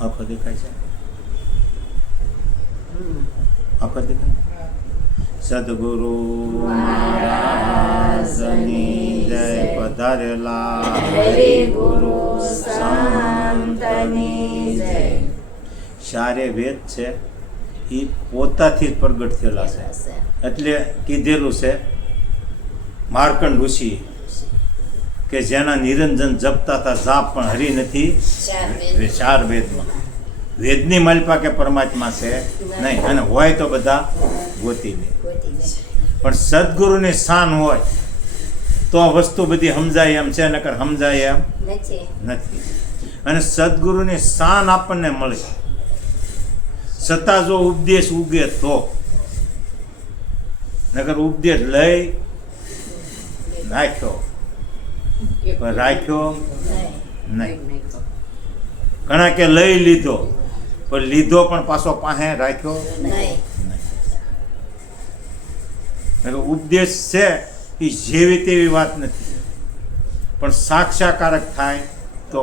આંખો દેખાય છે? આંખો દેખાય? સદગુરુ મહારાજની જય. પધારેલા હરિગુરુ સંતની જય. સારે વેદ છે એ પોતાથી જ પ્રગટ થયેલા છે. એટલે કીધેલું છે માર્કંડ ઋષિ કે જેના નિરંજન જપતા હતા જાપ પણ હરી નથી ચાર વેદમાં. વેદની માલિપા કે પરમાત્મા છે નહીં, અને હોય તો બધા ગોતી લે. પણ સદગુરુની શાન હોય તો આ વસ્તુ બધી સમજાય એમ છે, નકર સમજાય એમ નથી. અને સદગુરુની શાન આપણને મળે છતાં જો ઉપદેશ ઉગે તો, નકર ઉપદેશ લઈ નાખ્યો પણ રાખ્યો નહીં. ઘણા કે લઈ લીધો પણ લીધો પણ પાછો પાસે રાખ્યો નહીં. ઉપદેશ છે એ જેવી તેવી વાત નથી, પણ સાક્ષાત્કારક થાય તો.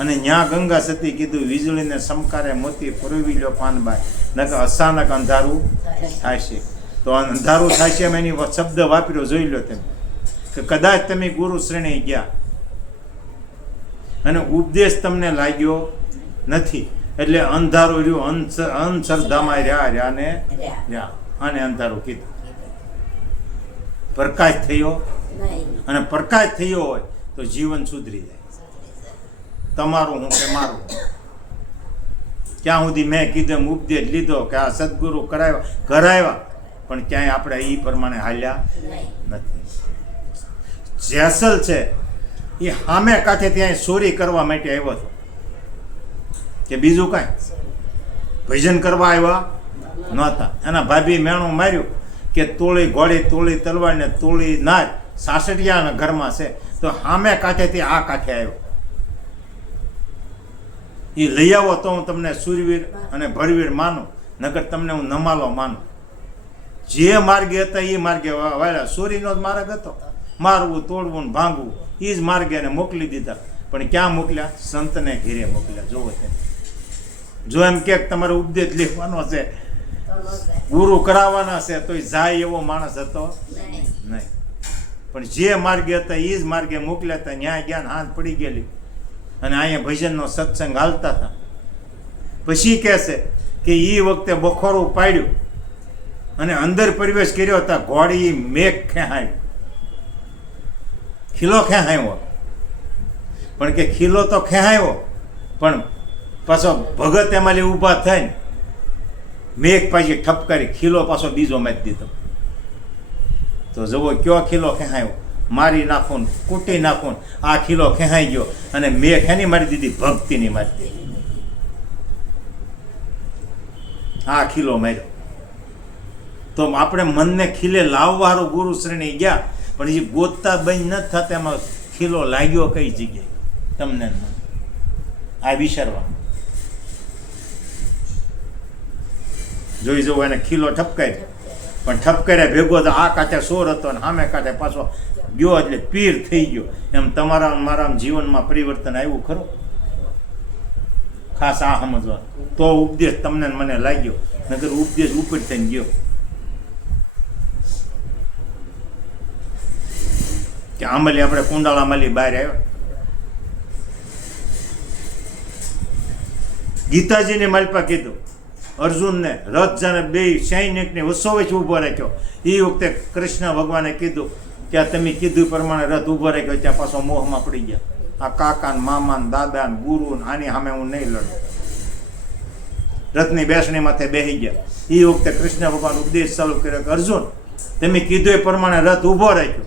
અને ન્યા ગંગા સતી કીધું વીજળીને સમકારે મોતી ફરવી લ્યો પાનબાઈ, નકર અચાનક અંધારું થાય છે. તો અંધારું થાય છે એમ એની શબ્દ વાપર્યો, જોઈ લો તમે કે કદાચ તમે ગુરુ શ્રેણી ગયા અને ઉપદેશ તમને લાગ્યો નથી એટલે અંધારું રહ્યું, અંધશ્રદ્ધામાં રહ્યા ને રહ્યા, અને અંધારું કીધું. પ્રકાશ થયો, અને પ્રકાશ થયો હોય તો જીવન સુધરી જાય. તમારું હું કે મારું, ક્યાં સુધી મેં કીધું ઉપદેશ લીધો કે આ સદગુરુ કરાવ્યા પણ ક્યાંય આપણે એ પ્રમાણે હાલ્યા નથી. જેસલ છે એ સામે કાંઠે ત્યાં ચોરી કરવા માટે આવ્યો હતો કે બીજું કાંઈ ભજન કરવા આવ્યા નહોતા. એના ભાભી મેણું માર્યું કે તોળી ઘોડી તોળી તલવાર ને તોળી નાર સાસરિયાના ઘરમાં છે, તો સામે કાંઠેથી આ કાંઠે આવ્યો. એ લઈ આવો તો હું તમને સુરવીર અને ભરવીર માનું, નગર તમને હું નમાલો માનું. જે માર્ગે હતા એ માર્ગે વાળ્યા. ચોરીનો જ માર્ગ હતો, મારવું તોડવું ને ભાંગવું, એ જ માર્ગે એને મોકલી દીધા. પણ ક્યાં મોકલ્યા? સંતને ઘેરે મોકલ્યા. જોવો તે, જો એમ કે તમારો ઉપદેશ લેવાનો છે, ગુરુ કરાવવાના છે, તો જાય એવો માણસ હતો નહીં. પણ જે માર્ગે હતા એ જ માર્ગે મોકલ્યા હતા. ન્યાય જ્ઞાન હાથ પડી ગયેલી, અને અહીંયા ભજનનો સત્સંગ હાલતા હતા. પછી કહે છે કે એ વખતે બખોરું પાડ્યું અને અંદર પ્રવેશ કર્યો હતા. ઘોડી મેઘ ખેહાય, ખીલો ખેહાયો, પણ કે ખીલો તો ખેહાયો પણ પાછો ભગત એમાં ઊભા થઈને મેઘ પાછી ઠપકારી, ખીલો પાછો બીજો મારી દીધો. તો જુઓ કયો ખીલો ખેહાયો, મારી નાખો ને કૂટી નાખો ને આ ખીલો ખેહાઈ ગયો. અને મેઘ એની મારી દીધી, ભક્તિની મારી દીધી. આ ખીલો માર્યો. તો આપણે મનને ખીલે લાવવાળો ગુરુ શ્રેણી ગયા, પણ એ ગોતતા બંધ ન થતા એમાં ખીલો લાગ્યો કઈ જગ્યાએ તમને આ વિચારવા. જોઈ જવું એને ખીલો ઠપકાય, પણ ઠપકાર્યા ભેગો તો આ કાંઠે સોર હતો ને સામે કાંઠે પાછો ગયો એટલે પીર થઈ ગયો. એમ તમારા મારા જીવનમાં પરિવર્તન આવ્યું ખરું? ખાસ આ સમજવા તો ઉપદેશ તમને મને લાગ્યો, નકર ઉપદેશ ઉપર થઈને ગયો. કે આંબલી આપણે કુંડાળા માલી બહાર આવ્યા. ગીતાજીને માલપા કીધું અર્જુનને, રથ જાણે બે સૈનિકને વચ્ચોવચ ઊભો રાખ્યો. એ વખતે કૃષ્ણ ભગવાને કીધું કે આ તમે કીધું પ્રમાણે રથ ઊભો રાખ્યો, ત્યાં પાછો મોહમાં પડી ગયા. આ કાકા ને મામા ને દાદા ને ગુરુ ને આની સામે હું નહીં લડું. રથની બેસણી માથે બેસી ગયા. એ વખતે કૃષ્ણ ભગવાન ઉપદેશ ચાલુ કર્યો કે અર્જુન, તમે કીધું એ પ્રમાણે રથ ઊભો રાખ્યો,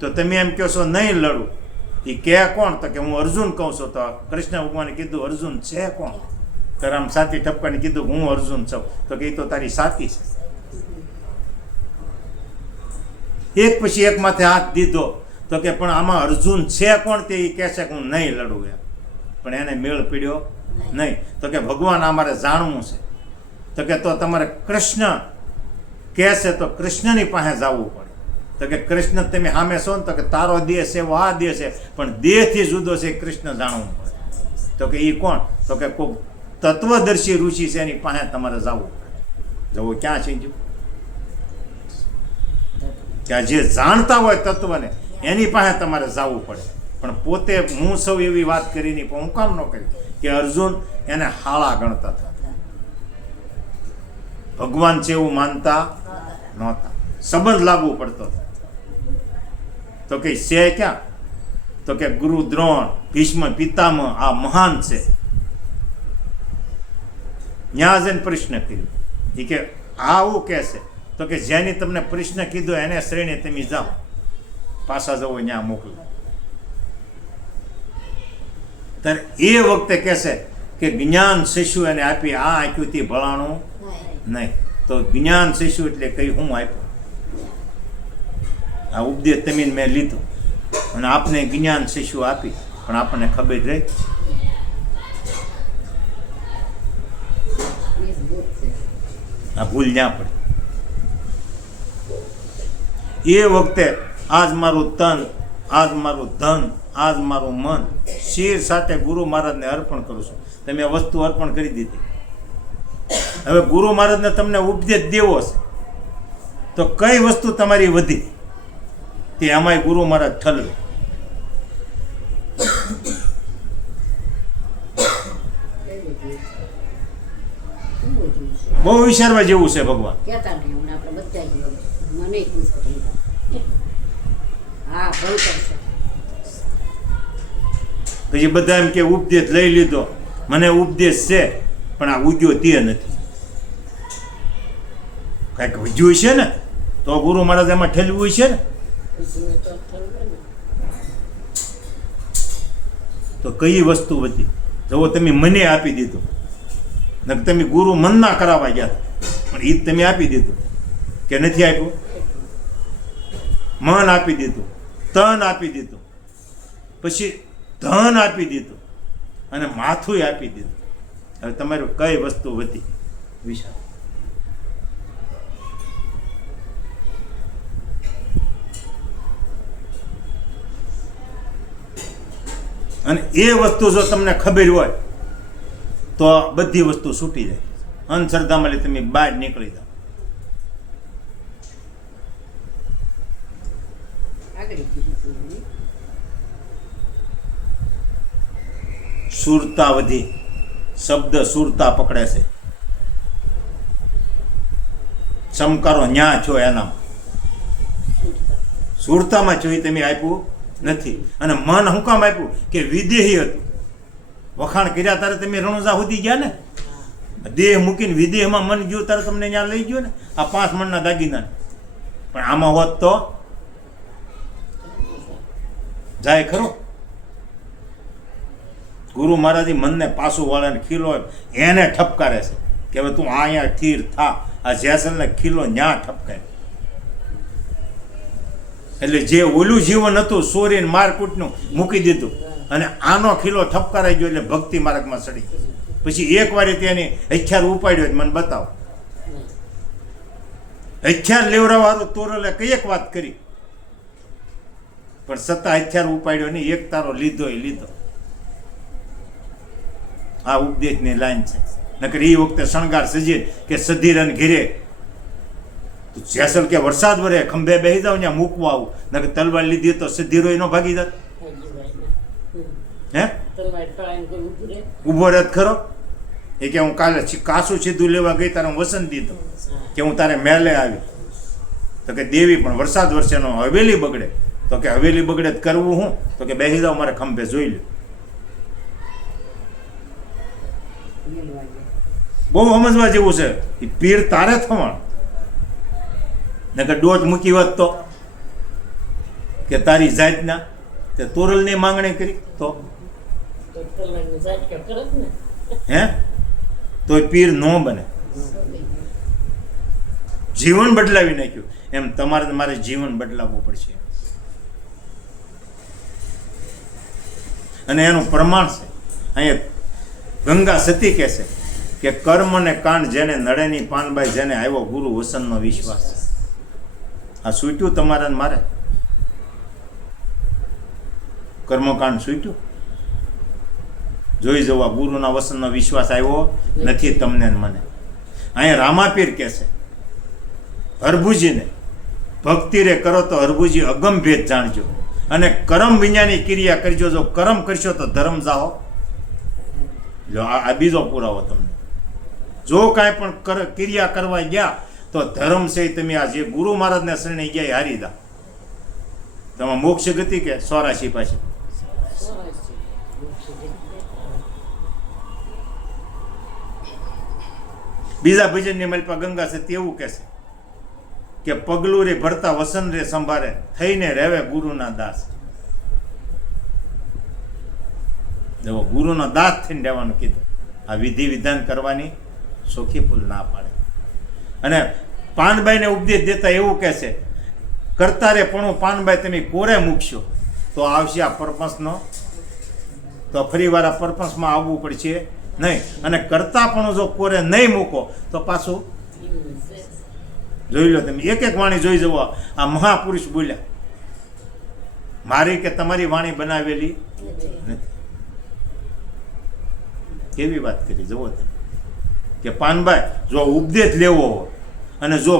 તો તમે એમ કહો છો નહીં લડું. એ કે કોણ? તો કે હું અર્જુન કહું છું. તો કૃષ્ણ ભગવાને કીધું અર્જુન છે કોણ? તો આમ સાથી ઠપકાને કીધું હું અર્જુન છું. તો કે એ તો તારી સાથી છે. એક પછી એક માથે હાથ દીધો. તો કે પણ આમાં અર્જુન છે કોણ? તે એ કહે છે કે હું નહીં લડું એમ. પણ એને મેળ પીડ્યો નહીં. તો કે ભગવાન અમારે જાણવું છે. તો કે તો તમારે કૃષ્ણ કહે છે તો કૃષ્ણની પાસે જવું પડે. તો કે કૃષ્ણ તમે સામે છો ને? તો કે તારો દેહ છે એવો આ દેહ છે, પણ દેહથી જુદો છે, કૃષ્ણ જાણવું પડે. તો કે એ કોણ? તો કે કોઈક તત્વદર્શી ઋષિ છે એની પાસે તમારે જવું પડે. જવો ક્યાં છે? જો કે જે જાણતા હોય તત્વને એની પાસે તમારે જવું પડે. પણ પોતે હું સૌ એવી વાત કરીને પણ હું કામ ન કરી કે અર્જુન એને હાળા ગણતા હતા, ભગવાન છે એવું માનતા નહોતા, સંબંધ લાગુ પડતો હતો. તો કે છે ક્યાં? તો કે ગુરુ દ્રોણ, ભીષ્મ પિતામહ આ મહાન છે. ત્યાં જઈને પ્રશ્ન કર્યો. એ કે આવું કે છે? તો કે જેની તમને પ્રશ્ન કીધો એને શ્રેણી તમે જાઓ, પાછા જવો ત્યાં મોકલો. ત્યારે એ વખતે કહેશે કે જ્ઞાન શિશુ એને આપી, આ આપ્યું તે ભલાણું નહીં. તો જ્ઞાન શિશુ એટલે કઈ હું આપ્યું? આ ઉપદેશ તમે મેં લીધો અને આપને જ્ઞાન શિશુ આપી, પણ આપણને ખબર રહી? આ ભૂલ જ્યાં પડે. એ વખતે આજ મારું તન, આજ મારું ધન, આજ મારું મન શિર સાથે ગુરુ મહારાજને અર્પણ કરું છું. તમે આ વસ્તુ અર્પણ કરી દીધી. હવે ગુરુ મહારાજને તમને ઉપદેશ દેવો છે તો કઈ વસ્તુ તમારી વધી તે આમાંય ગુરુ મહારાજ ઠલવે. બહુ વિચારવા જેવું છે ભગવાન. પછી બધા એમ કે ઉપદેશ લઈ લીધો, મને ઉપદેશ છે પણ આ ઉગ્યો તે નથી. કઈક વધ્યું છે ને તો ગુરુ મહારાજ એમાં ઠેલવું છે ને. તો કઈ વસ્તુ વધી? જો તમે મને આપી દીધું, તમે ગુરુ મનના કરાવવા ગયા પણ એ તમે આપી દીધું કે નથી આપ્યું? મન આપી દીધું, તન આપી દીધું, પછી ધન આપી દીધું અને માથું આપી દીધું. હવે તમારું કઈ વસ્તુ વધી? વિશાળ. અને એ વસ્તુ જો તમને ખબર હોય તો બધી વસ્તુ છૂટી જાય. અંધશ્રદ્ધામાં લઈ તમે બહાર નીકળી જાઓ. સુરતા વધી, શબ્દ સુરતા પકડે છે. ચમકારો ન્યા છો એનામાં, સુરતામાં છો એ તમે આપ્યું નથી. અને મન હું કામ આપ્યું? કે વિદેહી હતું. વખાણ કર્યા તારે તમે રણુજા સુધી ગયા ને. દેહ મૂકીને વિદેહમાં મન ગયું તારે તમને ત્યાં લઈ ગયો ને. આ 5 મણના દાગીના. પણ આમાં હોત તો જાય ખરો? ગુરુ મહારાજ મનને પાછું વાળે ખીલો એને ઠપકારે છે કે હવે તું અહીંયા સ્થિર થા. આ જેસલને ખીલો ન્યા ઠપકારે. એટલે જે ઓલું જીવન હતું સોરીને મારકૂટનું મૂકી દીધું અને આનો ખીલો ઠપકારાઈ ગયો એટલે ભક્તિ માર્ગમાં ચડી ગયો. પછી એક વાર તેની હથિયાર ઉપાડ્યો મને બતાવો. હથિયાર લેવડાવાળું તોરલે કઈ એક વાત કરી પણ છતાં હથિયાર ઉપાડ્યો નહીં. એક તારો લીધો એ લીધો. આ ઉપદેશની લાઈન છે. નકર એ વખતે શણગાર સજીએ કે સધીરન ઘેરે જેસલ કે વરસાદ વરે ખંભે બેસી જાવ ત્યાં મૂકવા આવું. નકર તલવાર લીધી તો સધીરો એનો ભાગી જાત. હે ઉભો રથ ખરો? એ કે હું કાલે કાસું સીધું લેવા ગઈ તારે હું વસન દીધો કે હું તારે મેલે આવી. તો કે દેવી પણ વરસાદ વરસેનો હવેલી બગડે. તો કે હવેલી બગડે કરવું હું? તો કે બેસી જાવ મારે ખંભે જોઈ લો. બહુ સમજવા જેવું છે. એ પીર તારે થવાનું. નકર ડોટ મૂકી હોત તો કે તારી જાતના તે તોરલની માંગણી કરી તો હે તો પીર ન બને. જીવન બદલાવી નાખ્યું. એમ તમારે મારે જીવન બદલાવવું પડશે. અને એનું પ્રમાણ છે અહીંયા ગંગા સતી કહે છે કે કર્મ ને કાંડ જેને નડેની પાનબાઈ જેને આવ્યો ગુરુ વસનનો વિશ્વાસ. આ સૂટ્યું તમારે મારે? કર્મકાંડ સૂટ્યું? જોઈ જવા ગુરુના વસનનો વિશ્વાસ આવ્યો નથી તમને ને મને. અહીંયા રામાપીર કહે છે હરભુજીને, ભક્તિ રે કરો તો હરભુજી અગમ ભેદ જાણજો, અને કરમ વિજ્ઞાની ક્રિયા કરજો, જો કરમ કરશો તો ધર્મ જાઓ. જો આ બીજો પુરાવો તમને. જો કાંઈ પણ ક્રિયા કરવા ગયા તો ધર્મ છે તમે આ જે ગુરુ મહારાજને શરણે ગયા હારી દા. તમે મોક્ષ ગતિ કે 84 પાછી. બીજા ભજનની મલપા ગંગા છે તેવું કહેશે કે પગલું રે ભરતા વસન રે સંભારે, થઈને રહેવે ગુરુના દાસ. જો ગુરુનો દાસ થઈને રહેવાનું કીધું. આ વિધિ વિધાન કરવાની સોખી ફૂલ ના પાડે. અને પાનબાઈને ઉપદેશ દેતા એવું કહેશે કરતા રે પણ પાનબાઈ તમે કોરે મૂકશો તો આવશે આ પરપંચનો, તો ફરી વાર આ પરપંચમાં આવવું પડશે નહીં. અને કરતા પણ જો કોરે નહીં મૂકો તો પાછું જોઈ લો તમે. એક એક વાણી જોઈ જવો. આ મહાપુરુષ બોલ્યા, મારી કે તમારી વાણી બનાવેલી નથી. કેવી વાત કરી જુઓ તમે કે પાનભાઈ જો ઉપદેશ લેવો હોય અને જો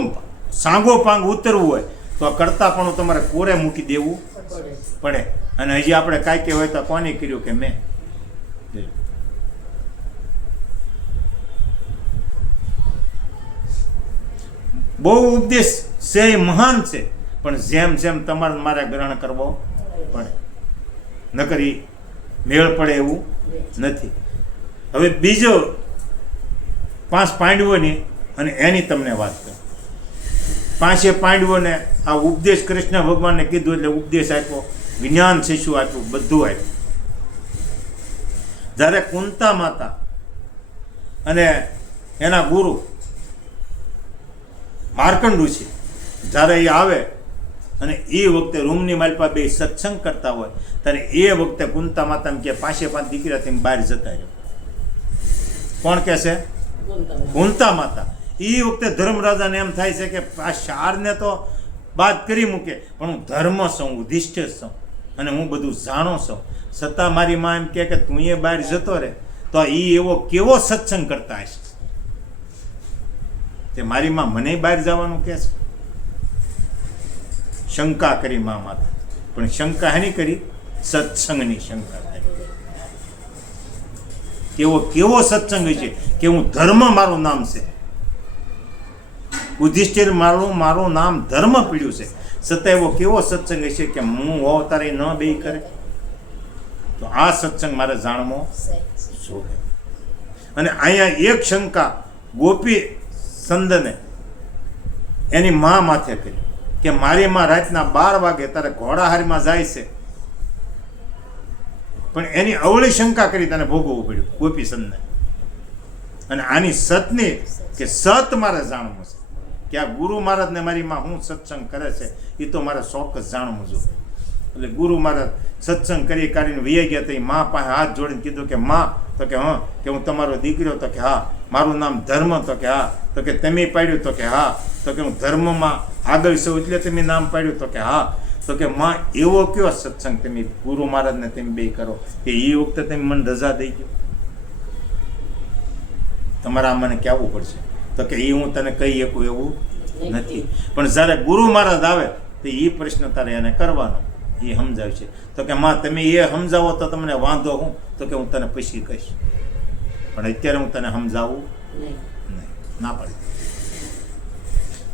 સાંગો પાંગ ઉતરવું હોય તો કરતા પણ તમારે કોરે મૂકી દેવું પડે. અને હજી આપણે કાંઈ કે હોય તો કોને કર્યું કે મેં. બહુ ઉપદેશ છે એ મહાન છે, પણ જેમ જેમ તમારે મારે ગ્રહણ કરવો પડે, નકર ઈ મેળ પડે એવું નથી. હવે બીજો 5 પાંડવોની અને એની તમને વાત કરું. 5 પાંડવોને આ ઉપદેશ કૃષ્ણ ભગવાનને કીધું એટલે ઉપદેશ આપ્યો, જ્ઞાન શિશુ આપ્યું, બધું આપ્યું. જ્યારે કુંતા માતા અને એના ગુરુ માર્કંડ ઋષિ જ્યારે એ આવે અને એ વખતે રૂમની માલપા બે સત્સંગ કરતા હોય ત્યારે એ વખતે કુંતા માતાને કે 5 દીકરા તેમ બહાર જતા રહ્યો. કોણ કહે છે? કુંતા માતા. એ વખતે ધર્મરાજાને એમ થાય છે કે આ શારને તો બાદ કરી મૂકે, પણ હું ધર્મ છું, યુધિષ્ઠિર છું અને હું બધું જાણો છું, છતાં મારી માં એમ કે તું એ બહાર જતો રહે તો એ એવો કેવો સત્સંગ કરતા હશે તે મારી માં મને બહાર જવાનું કહે છે. શંકા કરી મા માતા, પણ શંકા હેની કરી? સત્સંગની શંકા કરી. કેવો સત્સંગ છે કે હું ધર્મ મારું નામ છે, યુધિષ્ઠિર મારું નામ ધર્મ પીડ્યું છે, છતાં એવો કેવો સત્સંગ છે કે હું હોવ તારે ન બે કરે. તો આ સત્સંગ મારે જાણવો જોઈએ. અને અહીંયા એક શંકા ગોપી સંદને એની મા માથે કરી કે મારી માં રાતના 12 વાગે તારે ઘોડાહારીમાં જાય છે, પણ એની અવળી શંકા કરી તને ભોગવવું પડ્યું ગોપી સંદને. અને આની સતની કે સત મારે જાણવું છે કે આ ગુરુ મહારાજને મારી માં હું સત્સંગ કરે છે એ તો મારે ચોક્કસ જાણવું જોઈએ. એટલે ગુરુ મહારાજ સત્સંગ કરી કાઢીને વૈયા ગયા તો એ મા પાસે હાથ જોડીને કીધું કે માં, તો કે હા, કે હું તમારો દીકરો, તો કે હા. મારું નામ ધર્મ, તો કે હા. તો કે તમે પાડ્યું, તો કે હા. તો કે હું ધર્મમાં આગળ છું એટલે તમે નામ પાડ્યું, તો કે હા. તો કે માં એવો કયો સત્સંગ તમે ગુરુ મહારાજને તમે બે કરો કે એ વખતે તમે મને રજા દઈ ગયો? તમારે આ મને કહેવું પડશે. તો કે એ હું તને કહી શકું એવું નથી, પણ જ્યારે ગુરુ મહારાજ આવે તો એ પ્રશ્ન તારે એને કરવાનો, એ સમજાવે છે. તો કે માં તમે એ સમજાવો તો તમને વાંધો હું? તો કે હું તને પછી કહીશ, પણ અત્યારે હું તને સમજાવું નહીં, ના પાડી.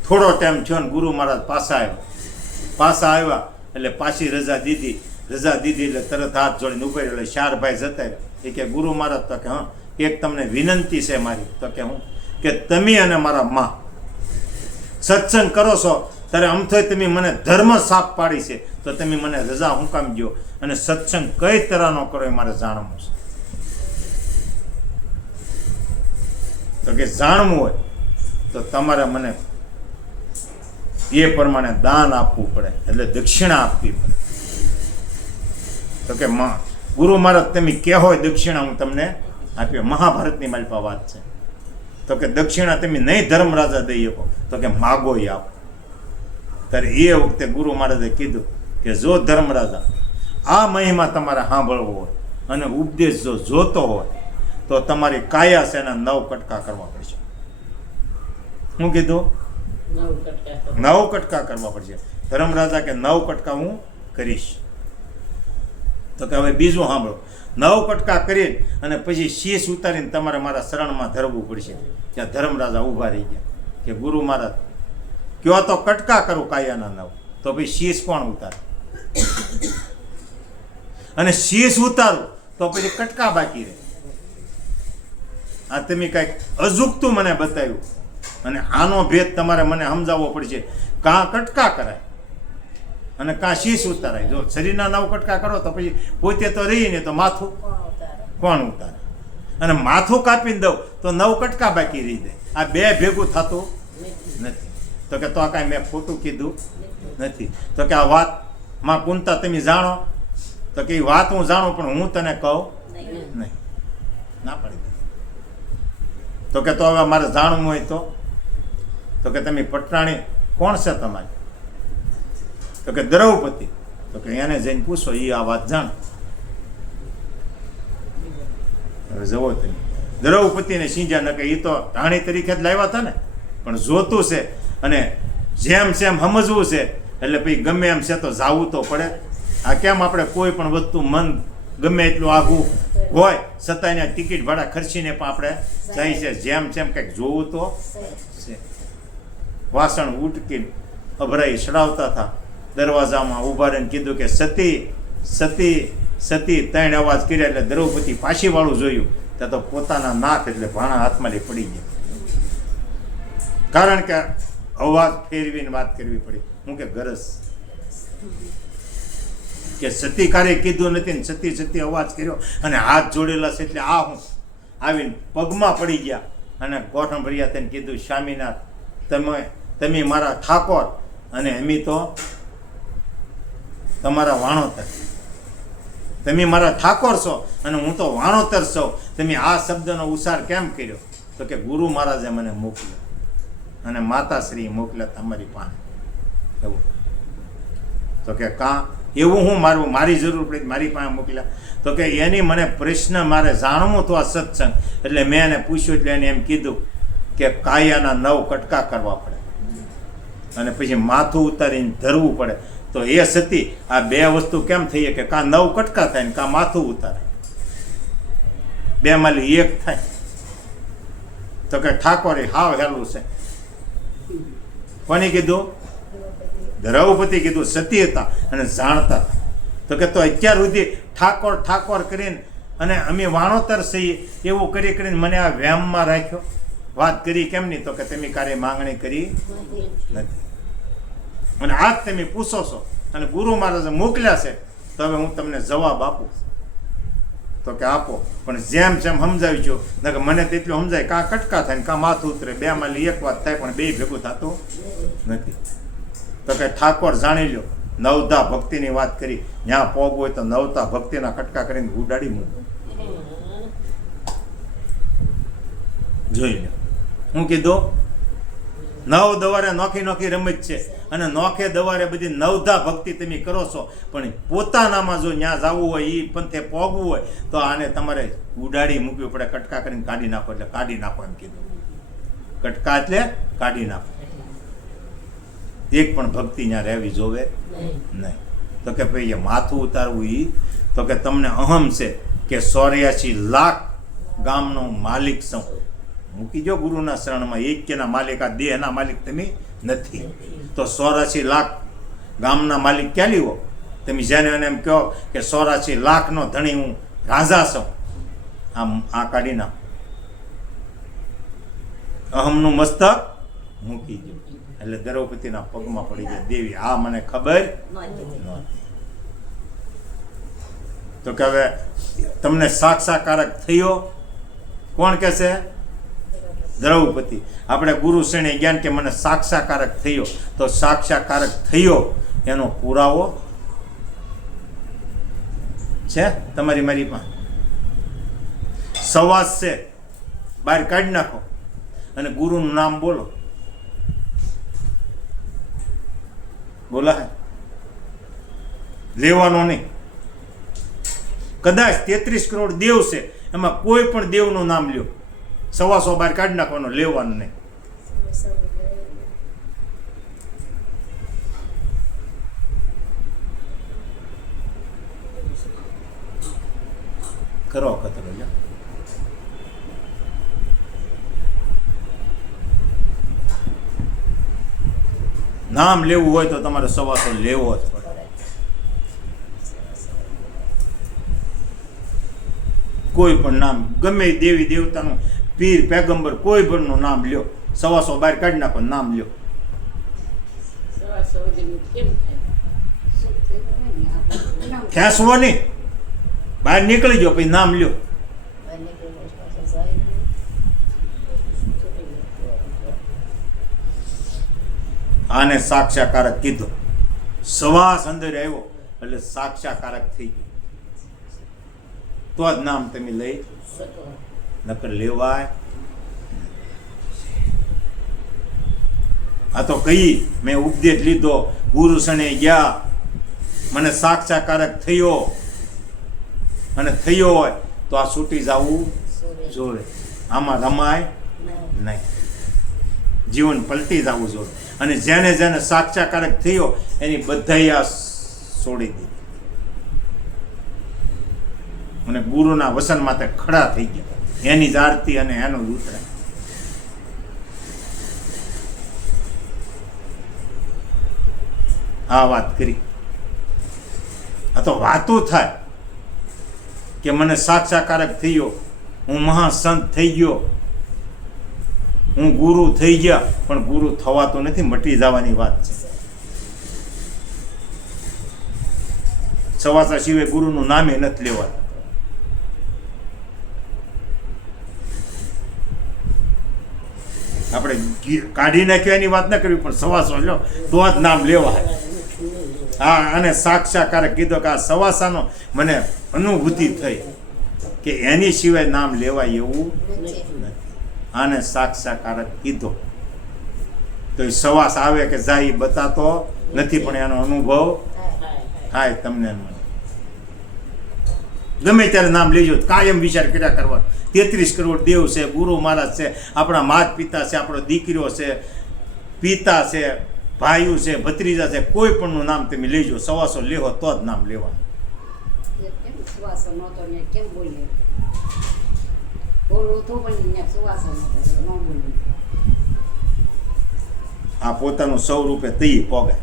થોડો ટાઈમ થયો ને ગુરુ મહારાજ પાછા આવ્યા એટલે પાછી રજા દીધી એટલે તરત હાથ જોડીને ઉભા એટલે 4 ભાઈ જતા એ કે ગુરુ મહારાજ, તો કે હા, એક તમને વિનંતી છે મારી. તો કે હું? કે તમે અને મારા માં સત્સંગ કરો છો ત્યારે અમથોય તમે મને ધર્મ સાપ પાડી છે, તો તમે મને રજા હું કામ દો? અને સત્સંગ કઈ તરહનો કરો એ મારે જાણવું છે. તો કે જાણવું હોય તો તમારે મને એ પ્રમાણે દાન આપવું પડે, એટલે દક્ષિણા આપવી પડે. તો કે માં ગુરુ મહારાજ તમે કહેવો દક્ષિણા હું તમને આપી. મહાભારતની માલપા વાત છે. તો કે દક્ષિણા તમે નહીં ધર્મરાજા દઈ શકો, તો કે માગો એ આપો. ત્યારે એ વખતે ગુરુ મહારાજે કીધું કે જો ધર્મરાજા આ મહિમા તમારે સાંભળવો હોય અને ઉપદેશ જો જોતો હોય તો તમારી કાયા છે એના 9 કટકા કરવા પડશે. શું કીધું? 9 કટકા કરવા પડશે. ધર્મરાજા કે 9 કટકા હું કરીશ. તો કે હવે બીજું સાંભળો, 9 કટકા કરી અને પછી શીશ ઉતારીને તમારે મારા શરણમાં ધરવું પડશે. ત્યાં ધર્મરાજા ઊભા રહી ગયા કે ગુરુ મહારાજ કયો તો કટકા કરું કાયાના 9, તો પછી શીશ કોણ ઉતારે? અને શીશ ઉતારું તો પછી કટકા બાકી રહે. આ તમે કંઈક અજુકતું મને બતાવ્યું અને આનો ભેદ તમારે મને સમજાવવો પડશે. કાં કટકા કરાય અને કાં શીશ ઉતારાય. જો શરીરના 9 કટકા કરો તો પછી પોતે તો રહી ને, તો માથું કોણ ઉતારે? અને માથું કાપીને દઉં તો 9 કટકા બાકી રહી જાય. આ બે ભેગું થતું નથી. તો કે તો આ કાંઈ મેં ખોટું કીધું નથી. તો કે આ વાત માં કુંતા તમે જાણો? તો કે એ વાત હું જાણું પણ હું તને કહું નહીં. ના પડી. તો કે તો હવે મારે જાણવું હોય તો કે તમે પટરાણી કોણ છે તમારી? તો કે દ્રૌપદી. તો કે એને જઈને પૂછો, એ આ વાત જાણ. હવે જવો તમે દ્રૌપદીને સિંજા ન કે એ તો રાણી તરીકે જ લાવ્યા હતા ને, પણ જોતું છે અને જેમ સેમ સમજવું છે એટલે પછી ગમે એમ છે તો જાવું તો પડે. આ કેમ આપણે કોઈ પણ વસ્તુ મન ગમે એટલું આઘું હોય છતાંય ટિકિટ ભાડા ખર્ચીને પણ આપણે જાય છે. જેમ જેમ કંઈક જોવું તો છે. વાસણ ઉટકીને અભરાઈ ચડાવતા હતા. દરવાજામાં ઊભા રહીને કીધું કે સતી સતી સતી 3 અવાજ કર્યા એટલે દ્રૌપદી પાછી વાળું જોયું ત્યાં તો પોતાના નાક એટલે ભાણા હાથમાં પડી ગયા. કારણ કે અવાજ ફેરવીને વાત કરવી પડી. હું કે ગરજ કે સતી કાર્ય કીધું નથી ને સતી સતી અવાજ કર્યો અને હાથ જોડેલા છે એટલે આ હું આવીને પગમાં પડી ગયા અને ગોઠણ ભર્યા તેને કીધું, સ્વામિનાથ તમે મારા ઠાકોર અને અમે તો તમારા વાણોતર. તમે મારા ઠાકોર છો અને હું તો વાણોતર છું. તમે આ શબ્દનો ઉચ્ચાર કેમ કર્યો? તો કે ગુરુ મહારાજે મને મોકલ્યો અને માતાશ્રી મોકલ્યા તમારી પાસે. એવું તો કે કાં એવું હું મારી જરૂર પડી મારી પાસે મોકલ્યા? તો કે એની મને પ્રશ્ન મારે જાણવું તો આ સત્સંગ. એટલે મેં એને પૂછ્યું એટલે એને એમ કીધું કે કાયાના 9 કટકા કરવા પડે અને પછી માથું ઉતારીને ધરવું પડે. તો એ સતી આ બે વસ્તુ કેમ થઈ કે કાં 9 કટકા થાય ને કાં માથું ઉતારે? 2 માંથી 1 થાય. તો કે ઠાકોરે હાવ હેલું છે. કોને કીધું? દ્રૌપદી કીધું. સતી હતા અને જાણતા હતા. તો કે તો અત્યાર સુધી ઠાકોર ઠાકોર કરીને અને અમે વાણોતર છીએ એવું કરી કરીને મને આ વ્યામમાં રાખ્યો. વાત કરી કેમ નહીં? તો કે તમે કાર્ય માંગણી કરી નથી અને આજ તમે પૂછો છો અને ગુરુ મહારાજે મોકલ્યા છે તો હવે હું તમને જવાબ આપું. તો કે આપો, પણ જેમ જેમ સમજાવીજો ને કે મને તેટલું સમજાય કાં કટકા થાય ને કાં માથું ઉતરે. 2 માંથી 1 વાત થાય પણ 2 ભેગું થતું નથી. તો કે ઠાકોર જાણી લો, 9ધા ભક્તિની વાત કરી. જ્યાં પોગ હોય તો 9ધા ભક્તિના કટકા કરીને ઉડાડી મૂકો. જોઈ લો. હું કીધું 9 દવારે નોખી નોખી રમત છે અને નોખે દવારે બધી 9ધા ભક્તિ તમે કરો છો, પણ પોતાનામાં જો ત્યાં જવું હોય એ પંથે પોગવું હોય તો આને તમારે ઉડાડી મૂકવી પડે. કટકા કરીને કાઢી નાખો એટલે કાઢી નાખો એમ કીધું. કટકા એટલે કાઢી નાખો. એક પણ ભક્તિ ત્યાં રહેવી જોવે નહીં. તો કે ભાઈ એ માથું ઉતારવું એ તો કે તમને અહમ છે કે 84 લાખ ગામનો માલિક છું. મૂકી જો ગુરુના શરણમાં. એક્યના માલિક આ દેહના માલિક તમે નથી. તો 84 લાખ ગામના માલિક ક્યાં લીવો? તમે જેને એને એમ કહો કે 84 લાખનો ધણી હું રાજા છું, આ કાઢી નાખો. અહમનું મસ્તક મૂકી દો. એટલે દ્રૌપદીના પગમાં પડી જાય. દેવી આ મને ખબર નહોતી. તો કે હવે તમને સાક્ષાત્કારક થયો કોણ કે છે? દ્રૌપદી. આપણે ગુરુ શ્રેણી જ્ઞાન કે મને સાક્ષાત્કારક થયો. તો સાક્ષાત્કારક થયો એનો પુરાવો છે તમારી મારી પાસે? સવાસ છે, બહાર કાઢી નાખો અને ગુરુનું નામ બોલો. બોલા લેવાનો નહીં. કદાચ 33 કરોડ દેવ છે, એમાં કોઈ પણ દેવનું નામ લ્યો, 100 બહાર કાઢી નાખવાનો, લેવાનું નહીં. કરો કતરો લ્યો. નામ લેવું હોય તો તમારે 100 લેવો જ પડે. કોઈ પણ નામ, ગમે એ દેવી દેવતાનું, પીર પેગંબર કોઈ પણનું નામ લ્યો, 100 બહાર કાઢી નાખો, નામ લ્યો. ખેંચવો નહીં, બહાર નીકળી ગયો પછી નામ લ્યો. આને સાક્ષાકારક કીધો. સવાસ અંદર આવ્યો એટલે સાક્ષાકારક થઈ ગયો, તો જ નામ તમે લઈ, નકર લેવાય. આ તો કઈ મેં ઉપદેશ લીધો, ગુરુ સને ગયા, મને સાક્ષાકારક થયો, અને થયો હોય તો આ છૂટી જવું જોવે, આમાં રમાય નહીં, જીવન પલટી જવું જોઈએ. અને જેને જેને સાક્ષાકારક થયો એની બધાઈ આ છોડી દીધી અને ગુરુના વસન માટે ખડા થઈ ગયા, એની જ આરતી અને એનો જ ઉતરાય. આ વાત કરી. આ તો વાતો થાય કે મને સાક્ષાકારક થયો, હું મહાસંત થઈ ગયો, હું ગુરુ થઈ ગયા, પણ ગુરુ થવાતો નથી, મટી જવાની વાત છે. સવાસા સિવાય ગુરુનું નામે નથી લેવાતું. આપણે કાઢી નાખ્યો એની વાત ન કરવી, પણ સવાસો લો તો જ નામ લેવાય. હા, અને સાક્ષાકારક કીધો કે આ સવાસાનો મને અનુભૂતિ થઈ કે એની સિવાય નામ લેવાય એવું નથી. આને સાક્ષાકારક કીધો. તો એ સવાસ આવે કે જાય એ બતાતો નથી, પણ એનો અનુભવ થાય તમને. ગમે ત્યારે નામ લેજો, કાયમ વિચાર કર્યા કરવા. 33 કરોડ દેવ છે, ગુરુ મહારાજ છે, આપણા માત પિતા છે, આપણો દીકરીઓ છે, પિતા છે, ભાઈઓ છે, ભત્રીજા છે, કોઈ પણનું નામ તમે લેજો, 100 લેવો તો જ નામ લેવા. આ પોતાનું સ્વરૂપે તઈ પોગાય,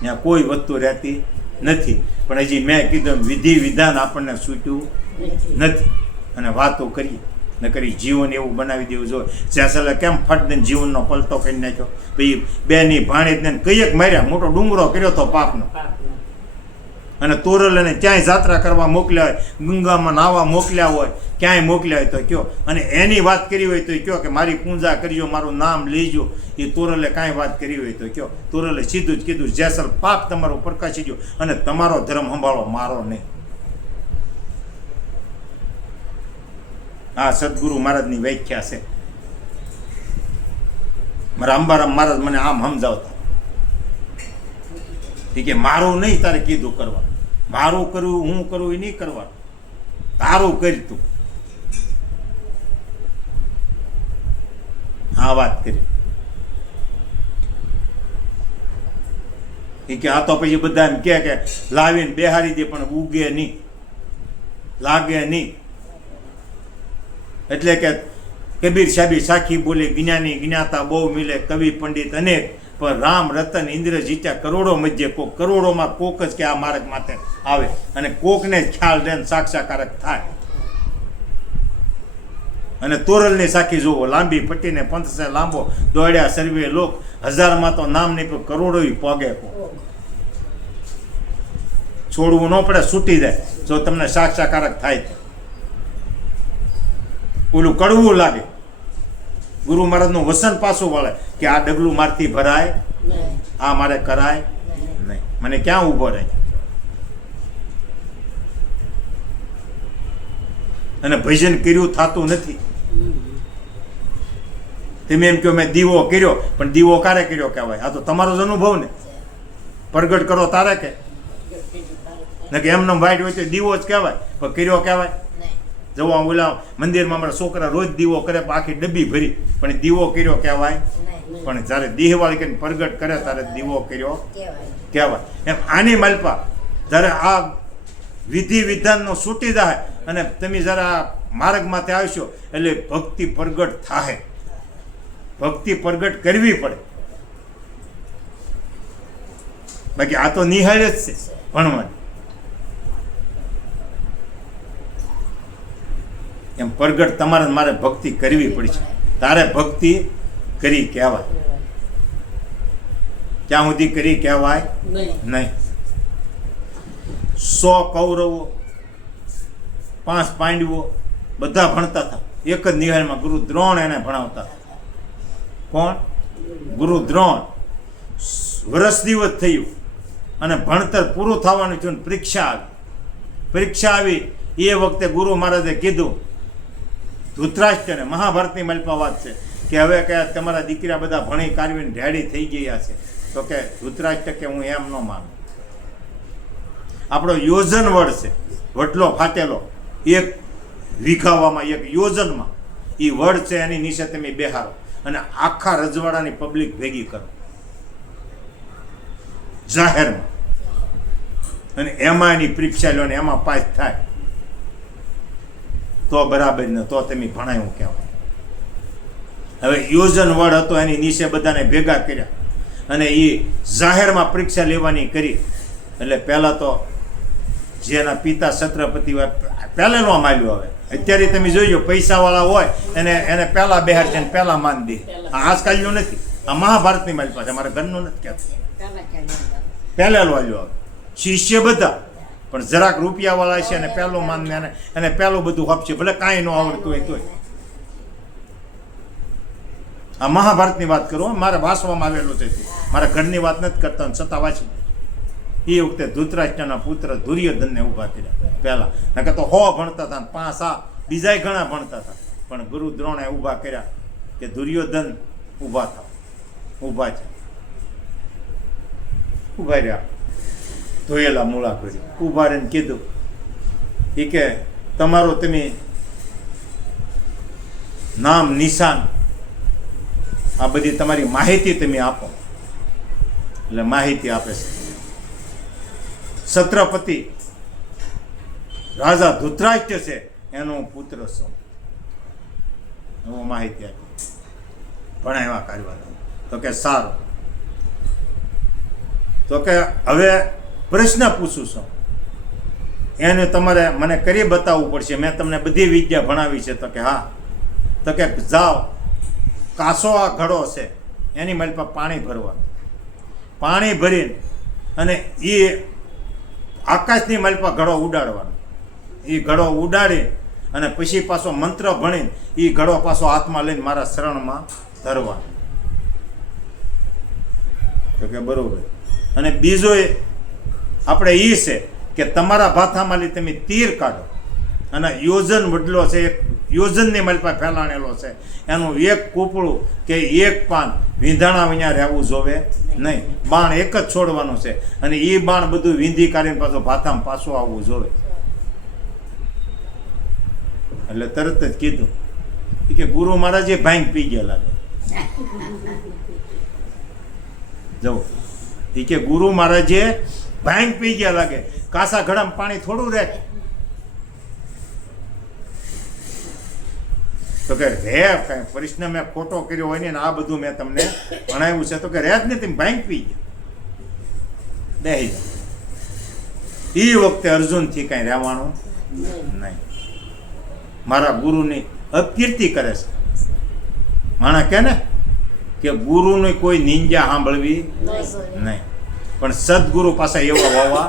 ત્યાં કોઈ વસ્તુ રહેતી નથી. પણ હજી મેં કીધું વિધિ વિધાન આપણને છૂટ્યું નથી, અને વાતો કરીએ ન કરી જીવન એવું બનાવી દેવું જોઈએ. જેસલે કેમ ફટ દઈને જીવનનો પલટો કરી નાખ્યો, પછી બેની ભાણેજને કઈક માર્યા, મોટો ડુંગરો કર્યો તો પાપનો. અને તોરલને ક્યાંય જાત્રા કરવા મોકલ્યા હોય, ગંગામાં નાવા મોકલ્યા હોય, ક્યાંય મોકલ્યા હોય તો કયો, અને એની વાત કરી હોય તો કયો કે મારી પૂજા કરજો, મારું નામ લેજો. એ તોરલે કાંઈ વાત કરી હોય તો કયો, તોરલે સીધું જ કીધું, જેસલ પાપ તમારું પ્રકાશી ગયો, અને તમારો ધર્મ સંભાળો, મારો નહીં. આ સદગુરુ મહારાજની વ્યાખ્યા છે. મારા અંબારામ મહારાજ મને આમ સમજાવતા કે મારું નહીં તારે કીધું કરવા, મારું કરવું હું કરવું એ નહીં કરવા, તારું કરી તું. આ વાત કરી કે આ તો પછી બધા એમ કે લાવીને બેહારી દે પણ ઉગે નહીં, લાગે નહીં. એટલે કે કબીર સાહેબી સાખી બોલી, જ્ઞાની જ્ઞાતા બહુ મિલે, કવિ પંડિત અનેક, પણ રામ રતન ઇન્દ્ર જીત્યા કરોડો મધ્ય કોક. કરોડોમાં કોક જ કે આ માર્ગ માટે આવે, અને કોકને જ ખ્યાલ રહે, સાક્ષાકારક થાય. અને તોરલની સાખી જોવો, લાંબી પટ્ટીને પંથ છે લાંબો, દોડ્યા સર્વે લોક, 1000માં તો નામ નહીં પણ કરોડો પોગે. છોડવું ન પડે, છૂટી જાય જો તમને સાક્ષાકારક થાય. ઓલું કડવું લાગે, ગુરુ મહારાજનું વસન પાછું વળે કે આ ડગલું મારથી ભરાય, આ મારે કરાય નહીં, મને ક્યાં ઊભો રહે. અને ભજન કર્યું થતું નથી. તમે એમ કહો મેં દીવો કર્યો, પણ દીવો કારે કર્યો કહેવાય? આ તો તમારો જ અનુભવ ને, પ્રગટ કરો તારે કે ને કે એમને વાઈટ હોય તો દીવો જ કહેવાય, પણ કર્યો કહેવાય. જવા ઓલા મંદિરમાં અમારા છોકરા રોજ દીવો કરે, આખી ડબ્બી ભરી, પણ એ દીવો કર્યો કહેવાય. પણ જ્યારે દેહવાળી કરીને પ્રગટ કરે ત્યારે દીવો કર્યો કહેવાય. એમ આની માલપા જ્યારે આ વિધિ વિધાનનો છૂટી જાય અને તમે જ્યારે આ માર્ગમાંથી આવશો એટલે ભક્તિ પ્રગટ થાય. ભક્તિ પ્રગટ કરવી પડે, બાકી આ તો નિહાળ જ છે ભણવાની. એમ પ્રગટ તમારે મારે ભક્તિ કરવી પડશે, તારે ભક્તિ કરી કહેવાય. ક્યાં સુધી કરી કહેવાય નહીં. 100 કૌરવો 5 પાંડવો બધા ભણતા હતા એક જ નિહાળમાં. ગુરુ દ્રોણ એને ભણાવતા હતા. કોણ? ગુરુ દ્રોણ. વર્ષ દિવસ થયું અને ભણતર પૂરું થવાનું થયું. પરીક્ષા આવી એ વખતે ગુરુ મહારાજે કીધું ધૃતરાષ્ટ્રને, મહાભારતની મલ્પા વાત છે કે હવે કે તમારા દીકરા બધા ભણી કાઢવીને રેડી થઈ ગયા છે. તો કે ધૃતરાષ્ટ્ર કે હું એમ ન માનું. આપણો યોજન વડ છે, વટલો ફાટેલો એક વિખાવામાં, એક યોજનમાં એ વડ છે, એની નીચે તમે બેહારો અને આખા રજવાડાની પબ્લિક ભેગી કરો જાહેરમાં, અને એમાં એની પરીક્ષા લો ને એમાં પાસ થાય તો બરાબર ને તો તમે ભણાયું કહેવાય. હવે યોજન વડ હતો, એની નીચે બધાને ભેગા કર્યા અને એ જાહેરમાં પરીક્ષા લેવાની કરી. એટલે પહેલાં તો જેના પિતા છત્રપતિ હોય પહેલા નો માલ્યો. હવે અત્યારે તમે જોઈજો પૈસાવાળા હોય એને પહેલા બહાર છે ને પહેલા માન દે. આ આજકાલનું નથી, આ મહાભારતની મારી પાસે, અમારા ઘરનું નથી કહેતું. પહેલા વાલ્યો આવે શિષ્ય બધા, પણ જરાક રૂપિયાવાળા છે અને પહેલું માન ને એને પહેલું બધું આપશે, ભલે કાંઈ ન આવડતું હોય તોય. આ મહાભારતની વાત કરું, મારે વાંચવામાં આવેલું છે, મારા ઘરની વાત નથી કરતા છતાં વાંચી. એ વખતે ધૃતરાષ્ટ્રના પુત્ર દુર્યોધનને ઊભા કર્યા પહેલા. નકર તો 100 ભણતા હતા, 5 બીજા ઘણા ભણતા હતા, પણ ગુરુ દ્રોણે ઊભા કર્યા કે દુર્યોધન ઊભા થાવ. ઊભા છે, ઊભા રહ્યા, ધોયેલા મૂળા કરી ઊભા રહીને કીધું એ કે તમારો તમે નામ નિશાન આ બધી તમારી માહિતી તમે આપો. એટલે માહિતી આપે છે. છત્રપતિ રાજા ધૃતરાષ્ટ્ર છે એનો પુત્ર છું, હું માહિતી આપી. ભણાવ્યા કાઢવા. તો કે સારું. તો કે હવે પ્રશ્ન પૂછું છું, એને તમારે મને કરી બતાવવું પડશે. મેં તમને બધી વિદ્યા ભણાવી છે. તો કે હા. તો કે જાઓ, કાસો આ ઘડો છે એની મારી પાસે પાણી ભરવા. પાણી ભરીને અને એ આકાશની માલપા ઘડો ઉડાડવાનો. એ ઘડો ઉડાડી અને પછી પાછો મંત્ર ભણીને એ ઘડો પાછો હાથમાં લઈને મારા શરણમાં ધરવાનો. તો કે બરોબર. અને બીજો આપણે એ છે કે તમારા ભાથામાં લઈ તમે તીર કાઢો અને યોજન વડલો છે, એક યોજનની માલપા ફેલાણેલો છે, એનું એક કૂપળું કે એક પાન વીંધાણા વિના રહેવું જોવે નહીં. બાણ એક જ છોડવાનું છે અને એ બાણ બધું વીંધી કાઢીને પાછું ભાથામાં પાછું આવવું જોવે. એટલે તરત જ કીધું કે ગુરુ મહારાજે ભાંગ પી ગયા લાગે. જવો એ કે ગુરુ મહારાજે ભાંગ પી ગયા લાગે. કાસા ઘડામાં પાણી થોડું રહે. તો કે રે કઈ પ્રશ્ન મેં ખોટો કર્યો હોય ને આ બધું મેં તમને ભણાવ્યું છે. તો કે રે જ નહીં, તમે ભાંગ પી ગયા. બેહી જાઓ. એ વખતે અર્જુનથી કઈ રહેવાનું નહીં. મારા ગુરુની અપકીર્તિ કરે છે. માણા કે ને કે ગુરુની કોઈ નિંજા સાંભળવી નહીં, પણ સદગુરુ પાસે એવા હોવા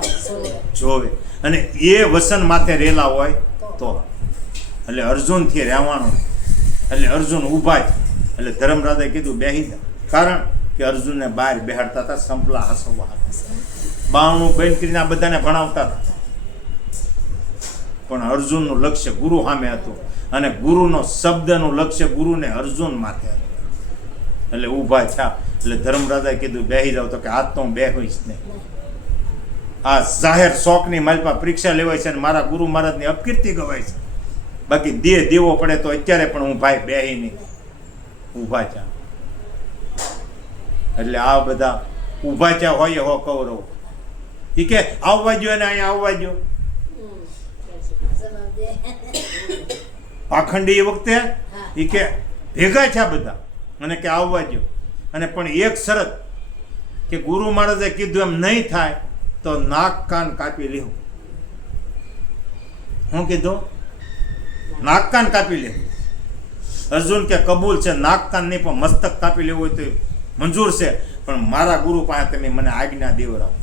જોવે. અને એ વસન માથે રેલા હોય તો. એટલે અર્જુનથી રહેવાનું. એટલે અર્જુન ઊભા જ. એટલે ધર્મરાજાએ કીધું બેહી જા. કારણ કે અર્જુનને બહાર બેહાડતા હતા, સંપલા હસવા બાવણું બંધ કરીને આ બધાને ભણાવતા હતા. પણ અર્જુનનું લક્ષ્ય ગુરુ સામે હતું અને ગુરુનો શબ્દનું લક્ષ્ય ગુરુને અર્જુન માથે હતું. એટલે ઊભા થયા. એટલે ધર્મરાજાએ કીધું બેહી જાવ. તો કે આજ તો હું બેહીશ નહીં. આ જાહેર શોખની માલપા પરીક્ષા લેવાય છે અને મારા ગુરુ મહારાજની અપકીર્તિ ગવાય છે. બાકી દેવો પડે તો અત્યારે પણ હું ભાઈ બેહી નહીં ઊભા ચા. એટલે આ બધા ઊભા ચા હોય હો કૌરવ ઈ કે આવવા જો ને અહીંયા આવવા જો. પાખંડી એ વખતે ઈ કે ભેગા છે બધા અને કે આવવા જો. અને પણ એક શરત કે ગુરુ મહારાજે કીધું એમ નહીં થાય તો નાક કાન કાપી લેવું. હું કીધું નાક કાન કાપી લેવું. અર્જુન કે કબૂલ છે, નાક કાન નહીં પણ મસ્તક કાપી લેવું હોય તો મંજૂર છે, પણ મારા ગુરુ પાસે તમે મને આજ્ઞા દેવરાવો.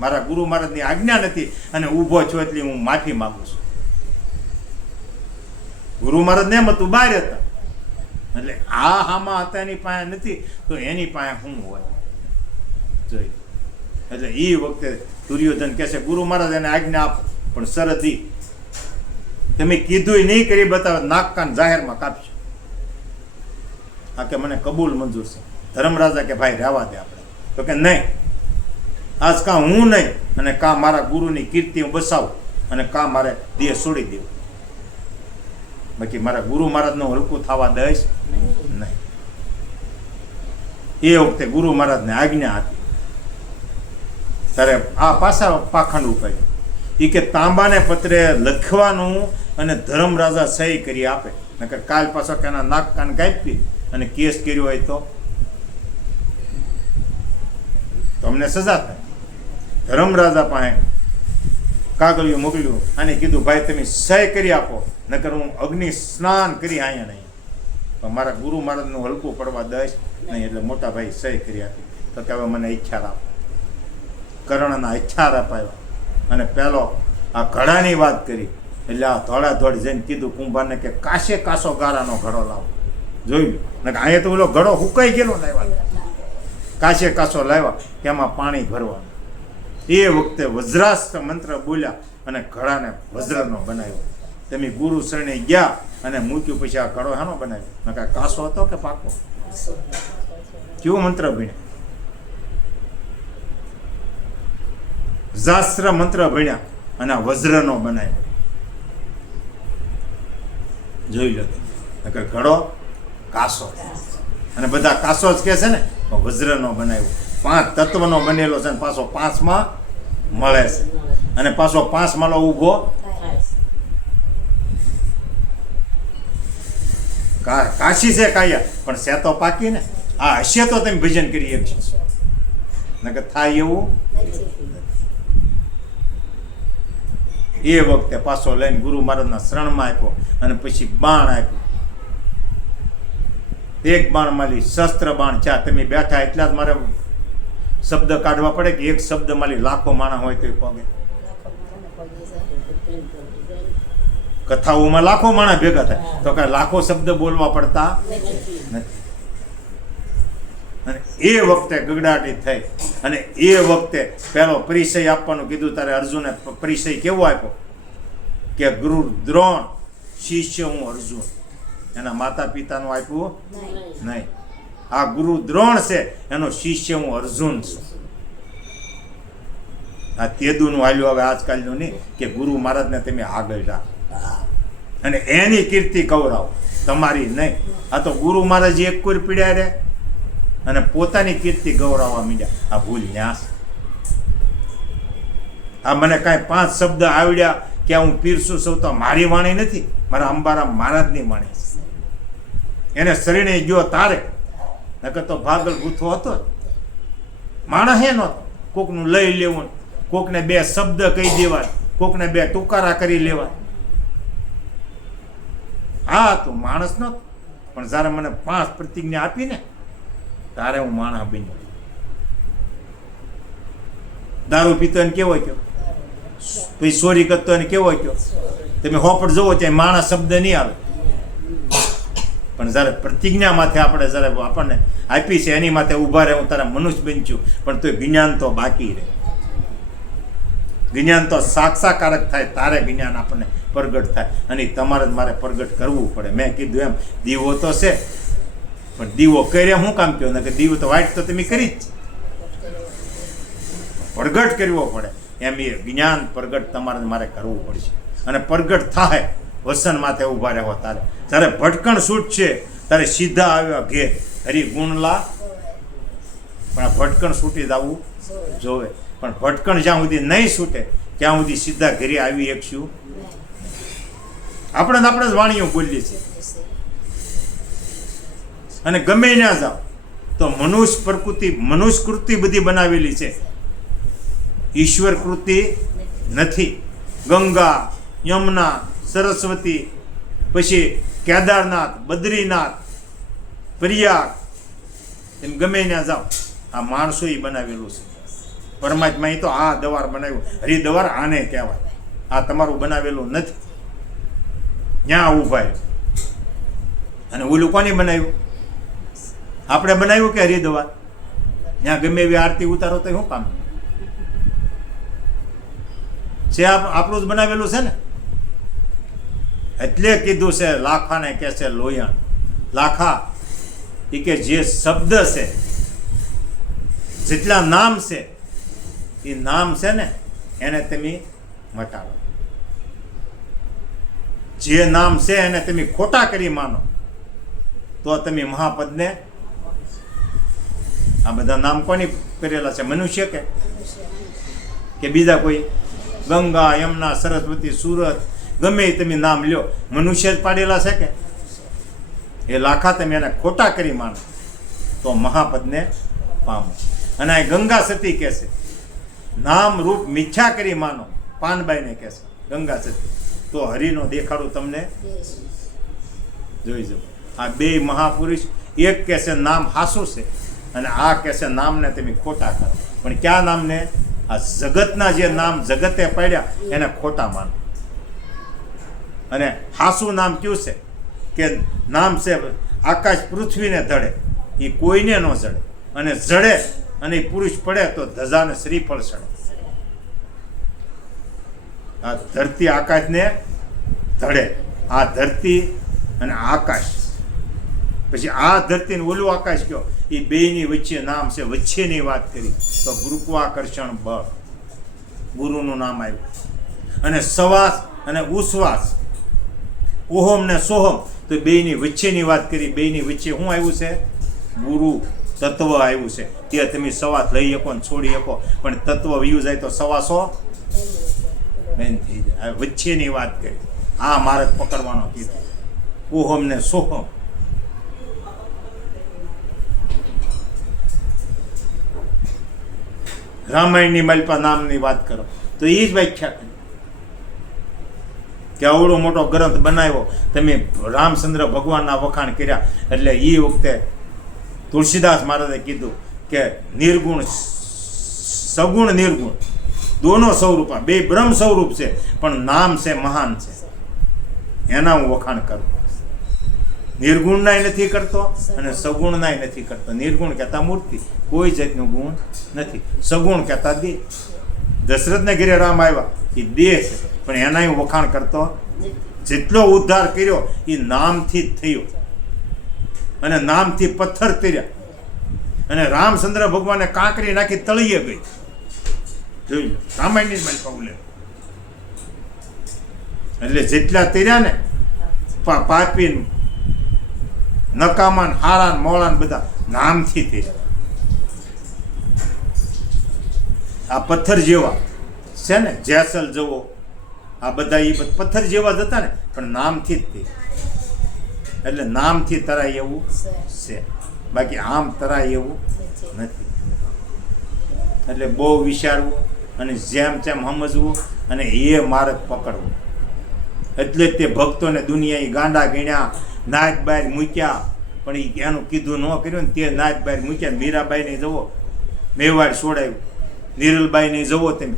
મારા ગુરુ મહારાજની આજ્ઞા નથી અને ઊભો છો એટલે હું માફી માંગુ છું. ગુરુ મહારાજ ને એમ હતું બહાર હતા એટલે આ હામાં હતા એની પાસે નથી તો એની પાસે શું હોય જોઈ. એટલે એ વખતે દુર્યોધન કહે છે ગુરુ મહારાજ એને આજ્ઞા આપો, પણ શરત ઈ તમે કીધું નહીં કરી બતાવે નાક કાન જાહેરમાં કાપશો. આ કે મને કબૂલ મંજૂર છે. ધર્મરાજા કે ભાઈ રહેવા દે આપણે. તો કે નહીં, આજ કાં હું નહીં અને કાં મારા ગુરુની કીર્તિ હું બસાવું અને કાં મારે દેહ છોડી દેવું. બાકી મારા ગુરુ મહારાજનું હલકું થવા દઈશ નહીં. એ વખતે ગુરુ મહારાજને આજ્ઞા હતી. ત્યારે આ પાછા પાખંડ ઉપાડ્યું. એ કે તાંબાને પત્રે લખવાનું અને ધર્મરાજા સહી કરી આપે, નકર કાલ પાછો કે એના નાક કાન કાપી અને કેસ કર્યો હોય તો અમને સજા થાય. ધર્મરાજા પાસે કાગળિયું મોકલ્યું અને કીધું ભાઈ તમે સહી કરી આપો, નકર હું અગ્નિ સ્નાન કરી અહીંયા નહીં. પણ મારા ગુરુ મહારાજનું હલકું પડવા દઈશ નહીં. એટલે મોટા ભાઈ સહી કરી આપી. તો કે હવે મને ઈચ્છા આપો. કર્ણના ઈચ્છા અપાવ્યા અને પહેલો આ ઘડાની વાત કરી. એટલે આ ધોળાધોળ જઈને કીધું કુંભારને કે કાશે કાસો ગારાનો ઘડો લાવો. જોયું ને અહીંયા તો ઓલો ઘડો હુકાઈ ગયેલો લાવ્યા. કાશે કાસો લાવ્યા કે એમાં પાણી ભરવાનું. એ વખતે વજ્રાસ્ત્ર મંત્ર બોલ્યા અને ઘડાને વજ્રનો બનાવ્યો. તમે ગુરુ શરણે ગયા અને મૂક્યું પછી આ ઘડો હાનો બનાવ્યો? નકા કાસો હતો કે પાકો? કેવો મંત્ર ભણ્યા? વજ્રાસ્ત્ર મંત્ર ભણ્યા અને આ વજ્રનો બનાવ્યો. જોઈ લો નકર ઘડો કાસો અને બધા કાસો જ કે છે ને. વજ્રનો બનાવ્યો, 5 તત્વનો બનેલો છે અને પાછો 5માં મળે છે અને પાછો 5 માળો ઊભો કાશી છે કાયા પણ છે તો પાકી ને. આ હશે તો તમે ભજન કરી શકશો, નકર થાય એવું. એ વખતે પાછો લઈને ગુરુ મહારાજના શરણમાં આપ્યો અને પછી બાણ આપ્યું. એક બાણ માલી શસ્ત્ર બાણ ચા. તમે બેઠા એટલા જ મારે શબ્દ કાઢવા પડે કે એક શબ્દ માલી લાખો માણસ હોય તો પગે. કથાઓમાં લાખો માણસ ભેગા થાય તો કઈ લાખો શબ્દ બોલવા પડતા નથી. અને એ વખતે ગગડાટી થઈ અને એ વખતે પેલો પરિચય આપવાનું કીધું. ત્યારે અર્જુને પરિચય કેવો આપ્યો કે ગુરુ દ્રોણ શિષ્ય હું અર્જુન. એના માતા પિતાનું આપ્યું નહીં. આ ગુરુ દ્રોણ છે એનો શિષ્ય હું અર્જુન છું. આ તેદુનું હાલ્યું હવે આજકાલનું નહીં કે ગુરુ મહારાજને તમે આગળ રાખો અને એની કીર્તિ કવરાવો, તમારી નહીં. આ તો ગુરુ મહારાજ એક કોઈ પીડ્યા રે અને પોતાની કીર્તિ ગૌરવવા માંડ્યા. આ ભૂલ ન્યાસ. આ મને કાંઈ 5 શબ્દ આવડ્યા કે હું પીરસું છું તો મારી વાણી નથી, મારા અંબારામ મહારાજની વાણી છે. એને શરીરે ગયો તારે, નકર તો ભાગલ ગૂથો હતો. માણસ હે નહોતો. કોકનું લઈ લેવું, કોકને 2 શબ્દ કહી દેવા, કોકને 2 ટુકારા કરી લેવા. હા તો માણસ નહોતો, પણ જ્યારે મને 5 પ્રતિજ્ઞા આપીને તારે હું માણસ બન્યો. દારૂ પીતો એને કેવો કયો, પછી ચોરી કરતો એને કેવો કયો. તમે હોપટ જોવો ત્યાં માણસ શબ્દ નહીં આવે, પણ જ્યારે પ્રતિજ્ઞા માથે આપણે જ્યારે આપણને આપી છે એની માથે ઊભા રહે હું તારા મનુષ્ય બન્યું, પણ તો જ્ઞાન તો બાકી રહે. જ્ઞાન તો સાક્ષાત્કારક થાય તારે જ્ઞાન આપણને પ્રગટ થાય અને તમારે મારે પ્રગટ કરવું પડે. મેં કીધું એમ દીવો તો છે પણ દીવો કરે શું કામ કહ્યું ને કે દીવો તો વાઇટ તો તમે કરી જ પ્રગટ કરવો પડે એમ એ જ્ઞાન પ્રગટ તમારે મારે કરવું પડશે. અને પ્રગટ થાય વસન માથે ઊભા રહો તારે. જ્યારે ભટકણ છૂટશે ત્યારે સીધા આવ્યા ઘેર હરી ગુણલા. પણ આ ભટકણ છૂટી જવું જોવે. પણ ભટકણ જ્યાં સુધી નહીં છૂટે ત્યાં સુધી સીધા ઘરે આવી શકશું. આપણે જ વાણીઓ બોલીએ છીએ. અને ગમે ત્યાં જાઓ તો મનુષ્ય કૃતિ બધી બનાવેલી છે, ઈશ્વર કૃતિ નથી. ગંગા, યમુના, સરસ્વતી, પછી કેદારનાથ, બદ્રીનાથ, પ્રયાગ, એમ ગમે ત્યાં જાઓ આ માણસો બનાવેલું છે. પરમાત્મા એ તો આ દ્વાર બનાવ્યું, હરિદ્વાર આને કહેવાય. આ તમારું બનાવેલું નથી. ત્યાં ઉભા. અને ઓલું કોને બનાવ્યું? આપણે બનાવ્યું કે હરિદ્વાર? ત્યાં ગમે એવી આરતી ઉતારો તો શું કામ છે? આપણું જ બનાવેલું છે ને. એટલે કીધું છે લાખાને કે છે લોહિયાણ. લાખા એ કે જે શબ્દ છે, જેટલા નામ છે એ નામ છે ને એને તમે મટાડો. જે નામ છે એને તમે ખોટા કરી માનો તો તમે મહાપદને. આ બધા નામ કોની કરેલા છે? મનુષ્ય કે બીજા કોઈ? ગંગા, યમુના, સરસ્વતી, સુરત, ગમે એ તમે નામ લ્યો, મનુષ્ય જ પાડેલા છે કે? એ લાખા તમે એને ખોટા કરી માનો તો મહાપદને પામો. અને આ ગંગા સતી કહે છે નામ રૂપ મિથ્યા કરી માનો, પાનબાઈને કહે છે ગંગા સતી, તો હરિનો દેખાડું તમને જોઈ જવું. આ બે મહાપુરુષ એક કહે છે નામ હાસું છે અને આ કહે છે નામને તમે ખોટા કરો. પણ ક્યાં નામને? આ જગતના જે નામ જગતે પાડ્યા એને ખોટા માનો. અને હાસું નામ કયું છે? કે નામ છે આકાશ પૃથ્વીને ધડે, એ કોઈને ન જડે. અને જડે અને પુરુષ પડે તો ધજાને શ્રીફળ ચડે. આ ધરતી આકાશને ધડે, આ ધરતી અને આકાશ. પછી આ ધરતી ને ઓલું આકાશ કયો, એ બેની વચ્ચે નામ છે. વચ્ચેની વાત કરી તો ગુરુત્વાકર્ષણ બળ, ગુરુનું નામ આવ્યું. અને સવાસ અને ઉશ્વાસ, ઓહમ ને સોહમ, તો બેની વચ્ચેની વાત કરી. બેની વચ્ચે શું આવ્યું છે? ગુરુ તત્વ આવ્યું છે. તે તમે સવાસ લઈ શકો ને છોડી શકો, પણ તત્વ વ્યુ જાય તો સવાસો બેન થઈ જાય. વચ્ચેની વાત કરી. આ માર્ગ પકડવાનો કીધું, ઓહમ ને સોહમ. રામાયણની માલપા નામની વાત કરો તો એ જ વ્યાખ્યા કરી કે આવડો મોટો ગ્રંથ બનાવ્યો તમે, રામચંદ્ર ભગવાનના વખાણ કર્યા. એટલે એ વખતે તુલસીદાસ મહારાજે કીધું કે નિર્ગુણ સગુણ નિર્ગુણ દોનો સ્વરૂપા, બે બ્રહ્મ સ્વરૂપ છે, પણ નામ છે મહાન છે, એના હું વખાણ કરું. નિર્ગુણનાય નથી કરતો અને સગુણનાય નથી કરતો. નિર્ગુણ કહેતા મૂર્તિ, કોઈ જાતનું ગુણ નથી. સગુણ કહેતા દેહ. દશરથને ઘરે રામ આવ્યા એ દેહ છે, પણ એના હું વખાણ કરતો. જેટલો ઉદ્ધાર કર્યો એ નામથી જ થયો, અને નામથી પથ્થર તર્યા. અને રામચંદ્ર ભગવાને કાંકરી નાખી તળીએ ગઈ. જોઈ લો રામાયણની જ મારી એટલે જેટલા તર્યા ને પાપી નકામાન હારાન મોળાન બધા નામથી તર્યા. આ પથ્થર જેવા છે ને, જેસલ જવો, આ બધા એ પથ્થર જેવા જ હતા ને, પણ નામથી જ તે. એટલે નામથી તરાય એવું છે, બાકી આમ તરાય એવું નથી. એટલે બહુ વિચારવું અને જેમ તેમ સમજવું અને એ માર્ગ પકડવું. એટલે જ તે ભક્તોને દુનિયા ગાંડા ગણ્યા, નાચ બહાર મૂક્યા. પણ એ એનું કીધું ન કર્યું ને તે નાચ બહાર મૂક્યા. મીરાબાઈને જવો, મેવાડ છોડાયું. નિરલબાઈને જવો તમે,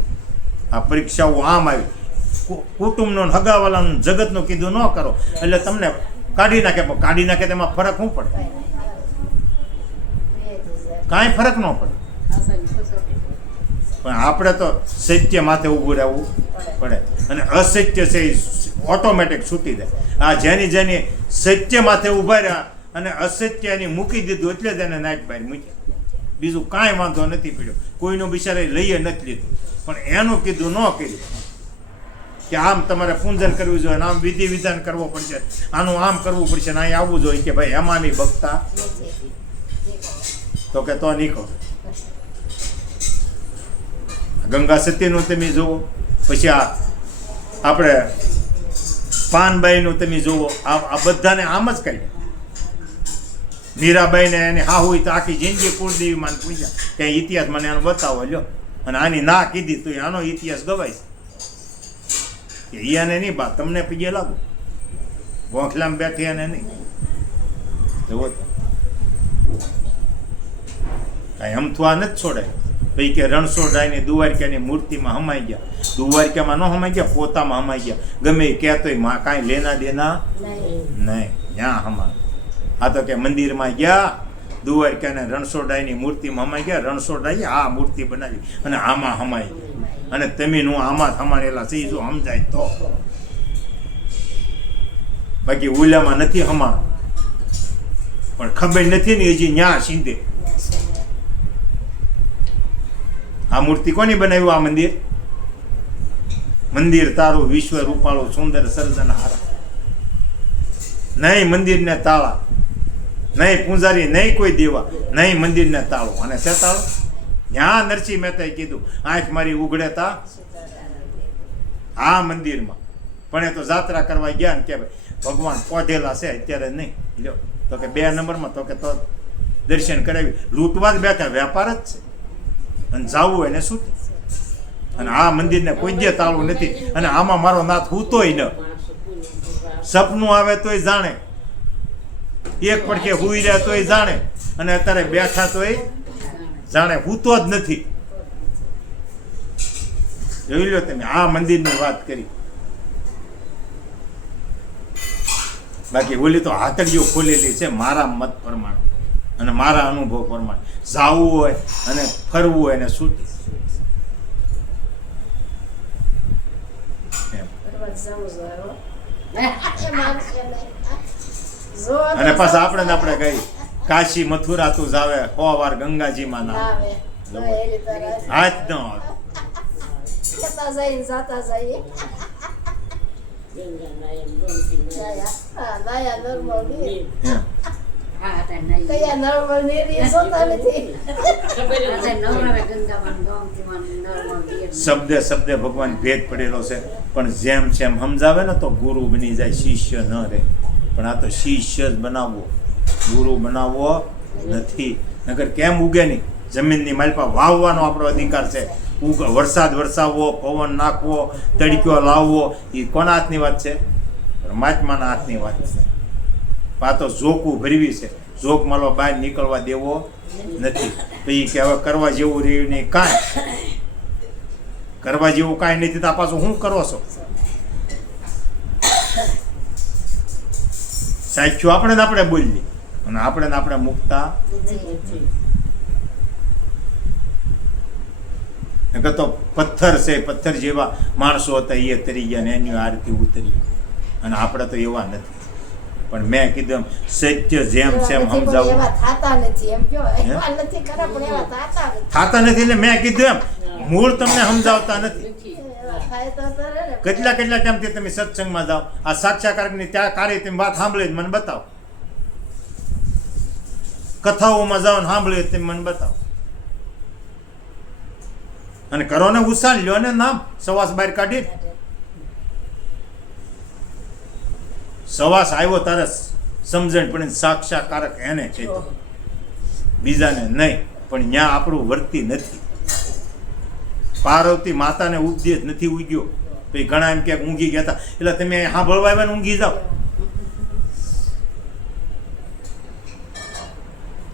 આ પરીક્ષાઓ આમ આવી. કુટુંબનો હગાવાલાનું જગતનું કીધું ન કરો એટલે તમને કાઢી નાખે. પણ કાઢી નાખે તેમાં ફરક શું પડે? કાંઈ ફરક ન પડે. પણ આપણે તો સત્ય માથે ઊભું રહેવું પડે, અને અસત્ય છે એ ઓટોમેટિક છૂટી જાય. આ જેની સત્ય માથે ઊભા રહ્યા અને અસત્ય એની મૂકી દીધું એટલે જ એને નાઈટ બહાર મૂક્યા. બીજું કાંઈ વાંધો નથી પડ્યો. કોઈનું બિચારે લઈએ નથી લીધું, પણ એનું કીધું ન કર્યું કે આમ તમારે પૂંજન કરવું જોઈએ, આમ વિધિ વિધાન કરવો પડશે, આનું આમ કરવું પડશે, ને અહીં આવવું જોઈએ કે ભાઈ એમાં બી બગતા તો કે તો નીકળો. ગંગા સતીનું તમે જુઓ, પછી આ આપણે પાનબાઈનું તમે જુઓ, આ બધાને આમ જ કરી. મીરાબાઈને એની હા હોય તો આખી જિંદગી કુળદેવી માન પૂજા કે ઇતિહાસ મને એનો બતાવો લ્યો, અને આની ના કીધી તો આનો ઇતિહાસ ગવાય છે કે એને નહીં બા તમને પીજે લાગુ ગોખલામાં બેઠી એને નહીં જુઓ તો કાંઈ હમથું આ નથી છોડાય. ભાઈ કે રણછોડરાયની દ્વારકાની મૂર્તિમાં હમાઈ ગયા, દ્વારકામાં ન હમાઈ ગયા, પોતામાં હમાઈ ગયા, ગમે એ કહેતોય માં કાંઈ લેના દેના નહીં, ત્યાં હમા. આ તો કે મંદિરમાં ગયા, દ્વારકાને રણછોડરાયની મૂર્તિમાં હમાઈ ગયા, રણછોડરાયે આ મૂર્તિ બનાવી અને આમાં હમાઈ ગઈ, અને તમે નું આમાં હમાડેલા છે જો સમજાય તો, બાકી ઉલામાં નથી હમા, પણ ખબર નથી ને હજી ન્યા સીંધે. આ મૂર્તિ કોની બનાવ્યું? આ મંદિર મંદિર તારું વિશ્વ રૂપાળું સુંદર સર્જનહારા. નહીં મંદિરને તાળા, નહીં પૂજારી, નહીં કોઈ દેવા, નહીં મંદિરને તાળો. અને છે તાળો? ત્યાં નરસિંહ મહેતાએ કીધું આંખ મારી ઉઘડે તા આ મંદિરમાં, પણ એ તો જાત્રા કરવા ગયા ને કે ભગવાન પોઢેલા છે અત્યારે નહીં લ્યો, તો કે 2 નંબરમાં, તો કે તો દર્શન કરાવી. લૂંટવા જ બેઠા, વેપાર જ છે, અને જાવું એને શું. અને આ મંદિરને કોઈ જે તાળું નથી, અને આમાં મારો નાથ હૂતોય ન, સપનું આવે તોય જાણે, એક પડખે હુઈ રહ્યા તોય જાણે, અને અત્યારે બેઠા તોય જાણે, હૂતો જ નથી. જોઈ લો તમે, આ મંદિરની વાત કરી. બાકી ઓલી તો હાથડીઓ ખોલેલી છે મારા મત પ્રમાણે અને મારા અનુભવ પ્રમાણે. જાવું હોય અને ફરવું હોય એને છૂટી. અને પાછા આપણે કઈ કાશી મથુરા તું જાવે 100 વાર ગંગાજીમાં ના હાથ ન આવે. શબ્દે શબ્દે ભગવાન ભેદ પડેલો છે, પણ જેમ જેમ સમજાવે ને તો ગુરુ બની જાય, શિષ્ય ન રહે. પણ આ તો શિષ્ય જ બનાવવો, ગુરુ બનાવવો નથી. નગર કેમ ઉગે નહીં? જમીનની માલપા વાવવાનો આપણો અધિકાર છે. વરસાદ વરસાવવો, પવન નાખવો, તડક્યો લાવવો, એ કોના હાથની વાત છે? પરમાત્માના હાથની વાત છે. આ તો ઝોકું ભરવી છે, ઝોક માલો બહાર નીકળવા દેવો નથી. પછી કે હવે કરવા જેવું રહ્યું નહીં, કાંઈ કરવા જેવું કાંઈ નથી, તો આ પાછું શું કરો છો? સાચું આપણે ને આપણે બોલીએ, અને આપણે ને આપણે મૂકતા તો પથ્થર છે, પથ્થર જેવા માણસો હતા એ તરી ગયા ને એની આરતી ઉતરી, અને આપણે તો એવા નથી. પણ મેં કીધું સત્ય જેમ સેમ સમજાવું થતા નથી એટલે મેં કીધું એમ મૂળ તમને સમજાવતા નથી. કેટલા ટાઈમથી તમે સત્સંગમાં જાઓ, આ સાક્ષાકારની ત્યાં કાર્ય તમે વાત સાંભળી મને બતાવો, કથાઓમાં જાઓ ને સાંભળી તમે મને બતાવો, અને કરો ને ઉછાળ લ્યો ને નામ સવાસ બહાર કાઢી. સવાસ આવ્યો તરસ સમજણ પણ સાક્ષાકારક એને છે, બીજાને નહીં. પણ ત્યાં આપણું વર્તી નથી. પાર્વતી માતાને ઉપદેશ નથી ઉગ્યો. પછી ઘણા એમ કે ઊંઘી ગયા હતા, એટલે તમે સાંભળવા આવ્યા ને ઊંઘી જાઓ.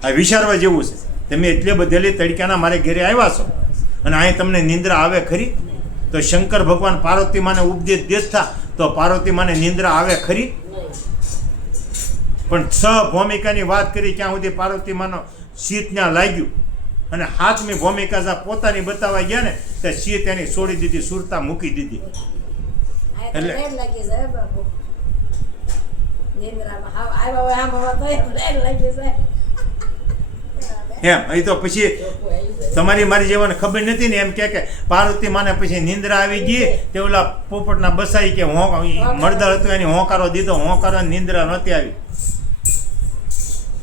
આ વિચારવા જેવું છે. તમે એટલે બધેલી તડક્યાના મારે ઘેરે આવ્યા છો અને અહીં તમને નિંદ્રા આવે ખરી? તો શંકર ભગવાન પાર્વતી માને ઉપદેશ દેતા તો પાર્વતી માને નિંદ્રા આવે ખરી? પણ 6 ભૂમિકાની વાત કરી, ક્યાં સુધી પાર્વતી માનો શીત ત્યાં લાગ્યું, અને 7મી ભૂમિકા જ્યાં પોતાની બતાવવા ગયા ને તે શીત એની છોડી દીધી, સુરતા મૂકી દીધી. એટલે એમ અહીં તો પછી તમારી મારી જેવાને ખબર નથી ને એમ કે પાર્વતી માને પછી નિંદ્રા આવી ગઈ તે ઓલા પોપટના બસાઈ કે મળદર હતું એની હોંકારો દીધો, હોંકારો નિંદ્રા નહોતી આવી.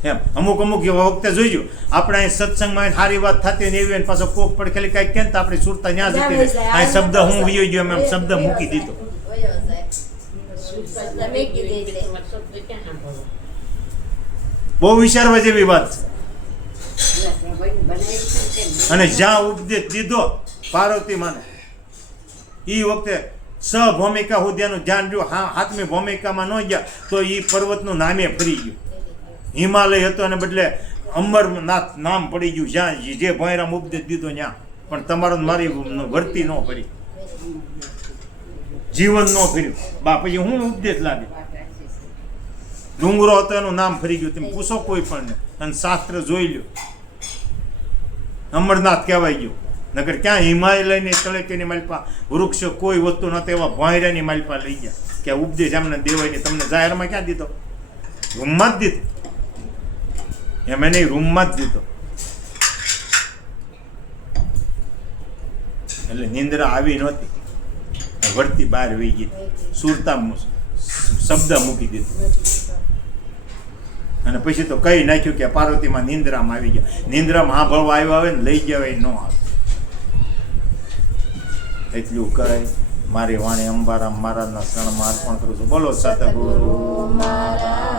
એમ અમુક એવા વખતે જોઈજો આપણે અહીં સત્સંગમાં સારી વાત થતી ને એવી પાછો કોક પડખેલી કાંઈક કે આપણી સુરતા ન્યા જતી રહે. અહીં શબ્દ હું વિયો ગયો એમ શબ્દ મૂકી દીધો. બહુ વિચારવા જેવી વાત છે. અને જ્યાં ઉપદેશ દીધો પાર્વતી માને એ વખતે સભૂમિકા હુદ્યાનું ધ્યાન રહ્યું. હાથમી ભૂમિકામાં ન ગયા તો એ પર્વતનું નામે ફરી ગયું. હિમાલય હતો અને બદલે અમરનાથ નામ પડી ગયું. જ્યાં જે ભોયરામ ઉપદેશ દીધો ત્યાં પણ તમારો મારી વર્તી ન ફરી, જીવન ન ફર્યું. બા પછી હું ઉપદેશ લાગે. ડુંગરો હતો એનું નામ ફરી ગયું. તમે પૂછો કોઈ પણ ને અને શાસ્ત્ર જોઈ લ્યો. અમરનાથ કહેવાય ગયું. નગર ક્યાં હિમાલયની તળેટીની માલપા વૃક્ષ કોઈ વસ્તુ નહોતી એવા ભોંયરાની માલપા લઈ ગયા કે ઉપદેશ એમને દેવાય નહીં. તમને જાહેરમાં ક્યાં દીધો? રૂમમાં જ દીધો. એમ એને રૂમમાં જ દીધો. એટલે નિંદ્રા આવી નહોતી, વર્તી બહાર વહી ગઈ. સુરતા શબ્દ મૂકી દીધો અને પછી તો કઈ નાખ્યું કે પાર્વતીમાં નિંદ્રામાં આવી ગયા. નિંદ્રામાં સાંભળવા આવ્યા આવે ને લઈ ગયા ન આવે. એટલું કહી મારી વાણી અંબારામ મહારાજના શરણમાં અર્પણ કરું છું. બોલો સતગુરુ મહારાજ.